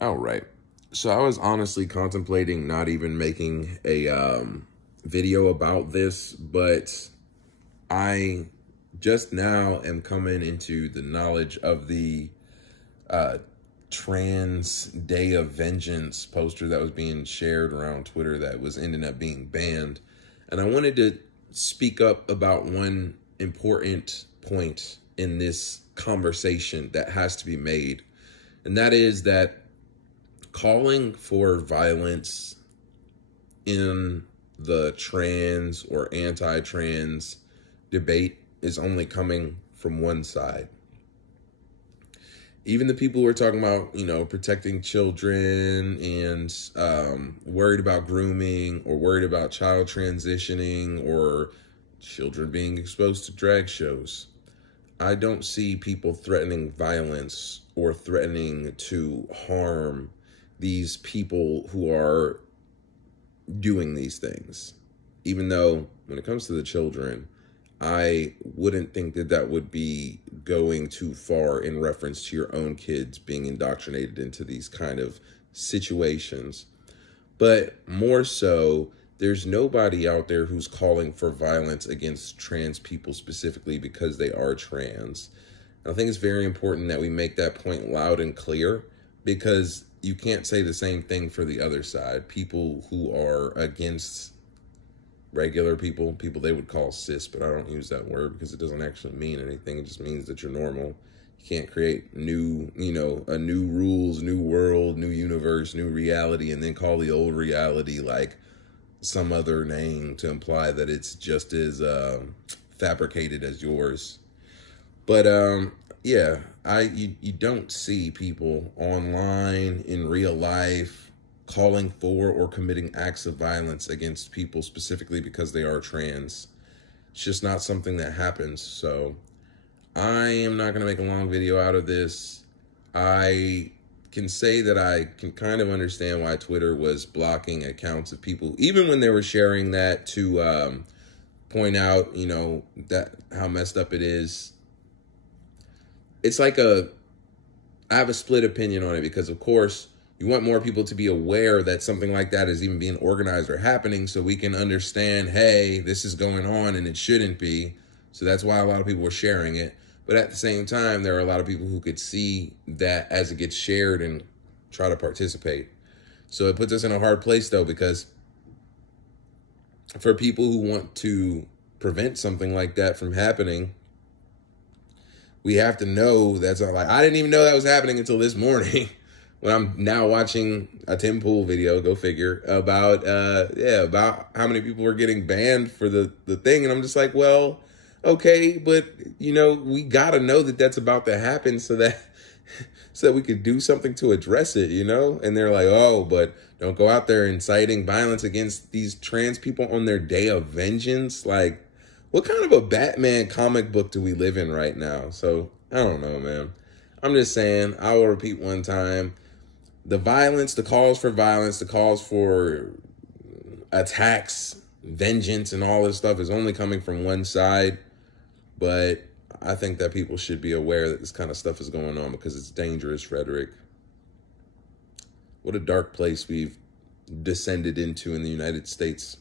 All right. So I was honestly contemplating not even making a video about this, but I just now am coming into the knowledge of the Trans Day of Vengeance poster that was being shared around Twitter that was ending up being banned. And I wanted to speak up about one important point in this conversation that has to be made. And that is that calling for violence in the trans or anti-trans debate is only coming from one side. Even the people who are talking about, protecting children and worried about grooming or worried about child transitioning or children being exposed to drag shows, I don't see people threatening violence or threatening to harm these people who are doing these things. Even though when it comes to the children, I wouldn't think that that would be going too far in reference to your own kids being indoctrinated into these kind of situations. But more so, there's nobody out there who's calling for violence against trans people specifically because they are trans. And I think it's very important that we make that point loud and clear, because you can't say the same thing for the other side. People who are against regular people they would call cis, but I don't use that word because it doesn't actually mean anything. It just means that you're normal. You can't create new, a new rules, new world, new universe, new reality, and then call the old reality like some other name to imply that it's just as fabricated as yours. But yeah, you don't see people online in real life calling for or committing acts of violence against people specifically because they are trans. It's just not something that happens. So I am not going to make a long video out of this. I can say that I can kind of understand why Twitter was blocking accounts of people, even when they were sharing that to point out, that how messed up it is. It's like I have a split opinion on it, because of course you want more people to be aware that something like that is even being organized or happening, so we can understand, hey, this is going on and it shouldn't be. So that's why a lot of people are sharing it. But at the same time, there are a lot of people who could see that as it gets shared and try to participate. So it puts us in a hard place, though, because for people who want to prevent something like that from happening, we have to know that's not like, I didn't even know that was happening until this morning when I'm now watching a Tim Pool video, go figure, about about how many people were getting banned for the thing. And I'm just like, well, okay, but we got to know that that's about to happen so that we could do something to address it, And they're like, oh, but don't go out there inciting violence against these trans people on their day of vengeance. Like, what kind of a Batman comic book do we live in right now? So I don't know, man. I'm just saying, I will repeat one time, the violence, the calls for violence, the calls for attacks, vengeance, and all this stuff is only coming from one side. But I think that people should be aware that this kind of stuff is going on, because it's dangerous rhetoric. What a dark place we've descended into in the United States.